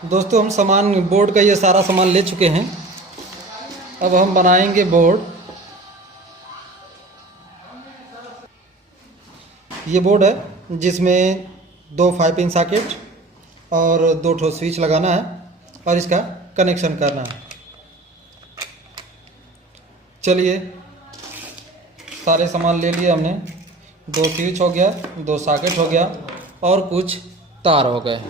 दोस्तों हम सामान बोर्ड का ये सारा सामान ले चुके हैं। अब हम बनाएंगे बोर्ड। ये बोर्ड है जिसमें दो 5 पिन सॉकेट और 2 ठो स्विच लगाना है और इसका कनेक्शन करना है। चलिए, सारे सामान ले लिए हमने। 2 स्विच हो गया, 2 सॉकेट हो गया और कुछ तार हो गए,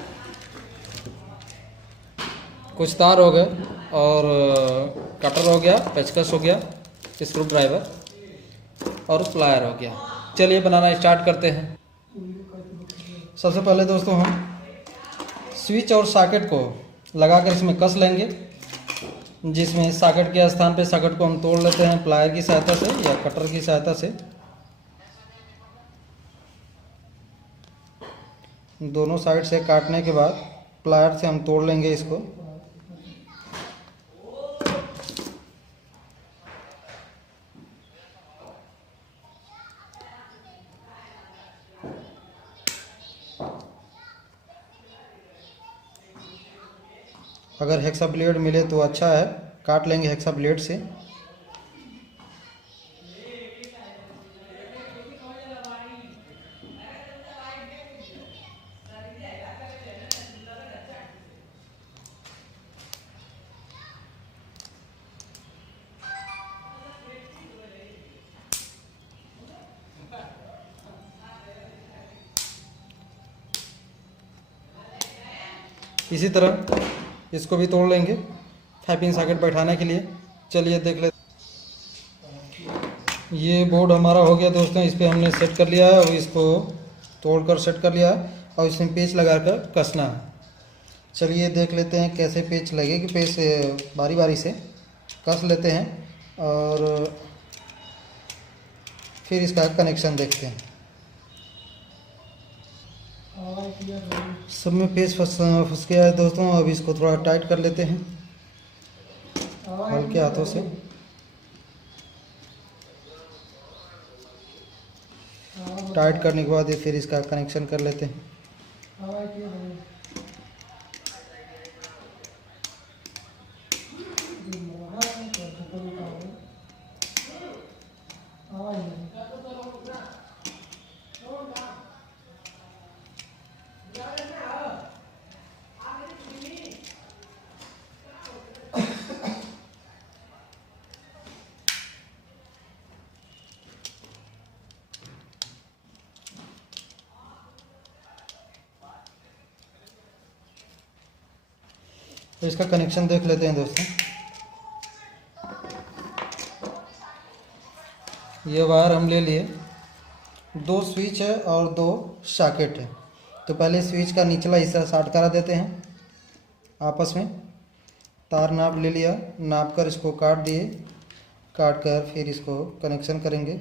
और कटर हो गया, पेचकस हो गया, स्क्रू ड्राइवर और प्लायर हो गया। चलिए बनाना स्टार्ट करते हैं। सबसे पहले दोस्तों हम स्विच और सॉकेट को लगाकर इसमें कस लेंगे, जिसमें सॉकेट के स्थान पे सॉकेट को हम तोड़ लेते हैं प्लायर की सहायता से या कटर की सहायता से। दोनों साइड से काटने के बाद प्लायर से हम तोड़ लेंगे इसको। अगर हेक्सा ब्लेड मिले तो अच्छा है, काट लेंगे हेक्सा ब्लेड से। इसी तरह इसको भी तोड़ लेंगे 5 पिन सॉकेट बैठाने के लिए। चलिए देख लेते। ये बोर्ड हमारा हो गया दोस्तों, इस पर हमने सेट कर लिया है और इसको तोड़कर सेट कर लिया है और इसमें पेच लगाकर कसना है। चलिए देख लेते हैं कैसे पेच लगेगी। पेच बारी बारी से कस लेते हैं और फिर इसका कनेक्शन देखते हैं। सब में पेच फंस गया है दोस्तों। अब इसको थोड़ा टाइट कर लेते हैं हल्के हाथों से। टाइट करने के बाद फिर इसका कनेक्शन कर लेते हैं। तो इसका कनेक्शन देख लेते हैं दोस्तों। ये वायर हम ले लिए, 2 स्विच है और 2 सॉकेट है। तो पहले स्विच का निचला हिस्सा शॉर्ट करा देते हैं आपस में। तार नाप ले लिया, नाप कर इसको काट दिए, काट कर फिर इसको कनेक्शन करेंगे।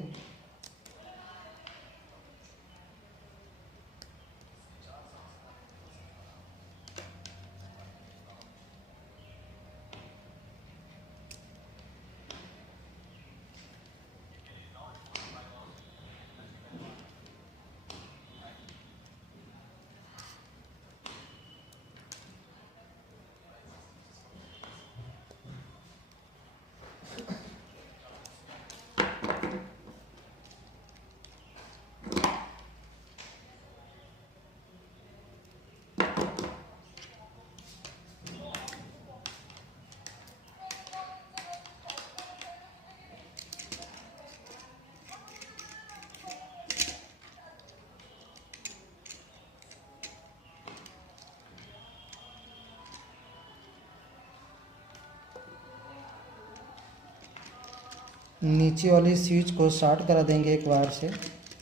नीचे वाली स्विच को शॉर्ट करा देंगे एक वायर से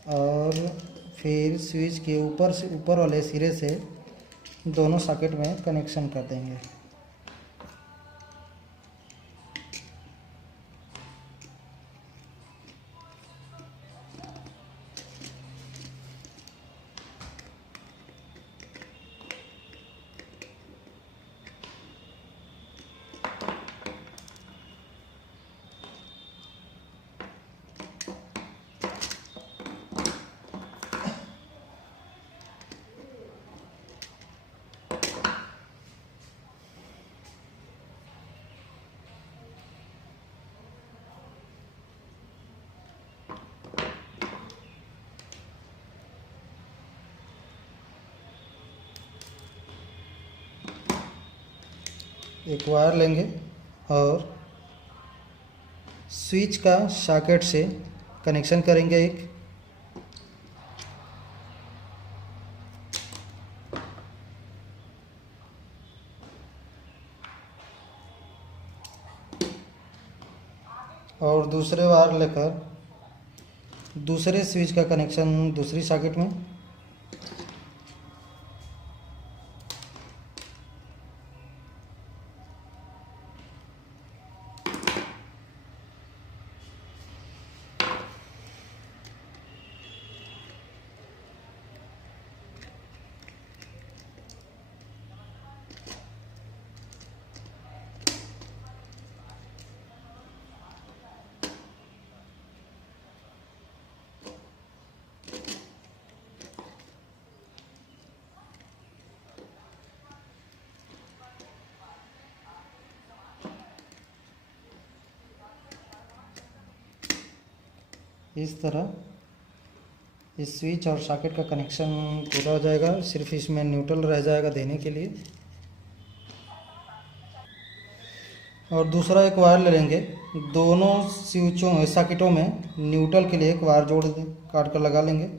और फिर स्विच के ऊपर से ऊपर वाले सिरे से दोनों सॉकेट में कनेक्शन कर देंगे। एक वायर लेंगे और स्विच का सॉकेट से कनेक्शन करेंगे एक। और दूसरे वायर लेकर दूसरे स्विच का कनेक्शन दूसरी सॉकेट में। इस तरह इस स्विच और सॉकेट का कनेक्शन पूरा हो जाएगा। सिर्फ इसमें न्यूट्रल रह जाएगा देने के लिए। और दूसरा एक वायर ले लेंगे, दोनों स्विचों सॉकेटों में न्यूट्रल के लिए एक वायर जोड़ काट कर लगा लेंगे।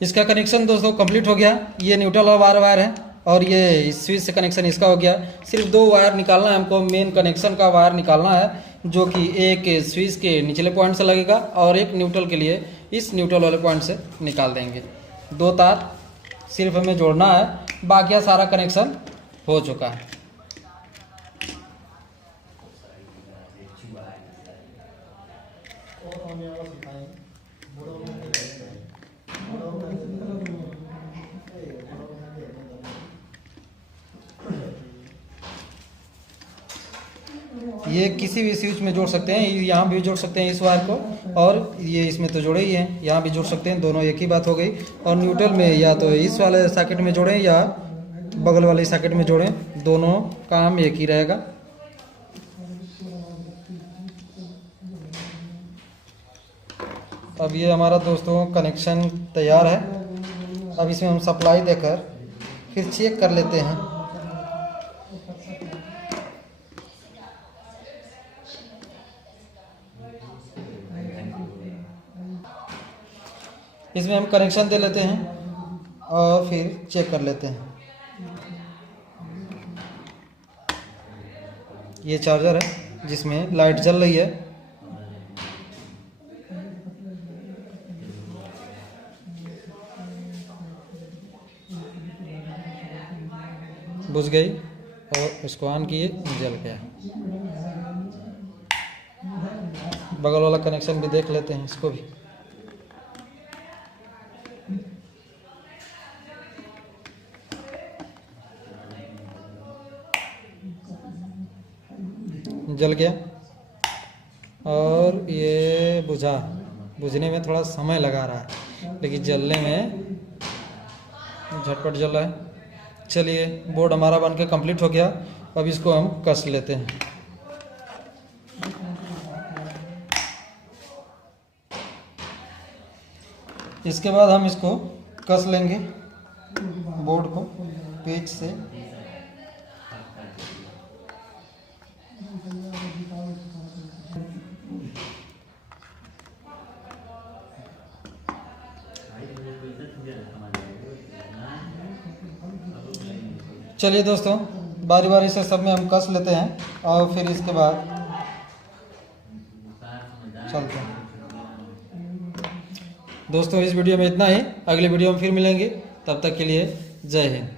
इसका कनेक्शन दोस्तों कंप्लीट हो गया। ये न्यूट्रल और वायर है और ये स्विच से कनेक्शन इसका हो गया। सिर्फ दो वायर निकालना है हमको, मेन कनेक्शन का वायर निकालना है जो कि एक स्विच के निचले पॉइंट से लगेगा और एक न्यूट्रल के लिए इस न्यूट्रल वाले पॉइंट से निकाल देंगे। दो तार सिर्फ हमें जोड़ना है, बाकी सारा कनेक्शन हो चुका है। ये किसी भी स्विच में जोड़ सकते हैं, यहाँ भी जोड़ सकते हैं इस वायर को, और ये इसमें तो जोड़े ही हैं, यहाँ भी जोड़ सकते हैं। दोनों एक ही बात हो गई। और न्यूट्रल में या तो इस वाले सॉकेट में जोड़ें या बगल वाले सॉकेट में जोड़ें, दोनों काम एक ही रहेगा। अब ये हमारा दोस्तों कनेक्शन तैयार है। अब इसमें हम सप्लाई देकर फिर चेक कर लेते हैं। इसमें हम कनेक्शन दे लेते हैं और फिर चेक कर लेते हैं। ये चार्जर है जिसमें लाइट जल रही है। बुझ गई और इसको ऑन किए, जल गया। बगल वाला कनेक्शन भी देख लेते हैं, इसको भी। जल गया और ये बुझने में थोड़ा समय लगा रहा है, लेकिन जलने में झटपट जल रहा है। चलिए, बोर्ड हमारा बनके कंप्लीट हो गया। अब इसको हम कस लेते हैं। इसके बाद हम इसको कस लेंगे बोर्ड को पेच से। चलिए दोस्तों, बारी बारी से सब में हम कस लेते हैं और फिर इसके बाद चलते हैं। दोस्तों, इस वीडियो में इतना ही। अगले वीडियो में फिर मिलेंगे, तब तक के लिए जय हिंद।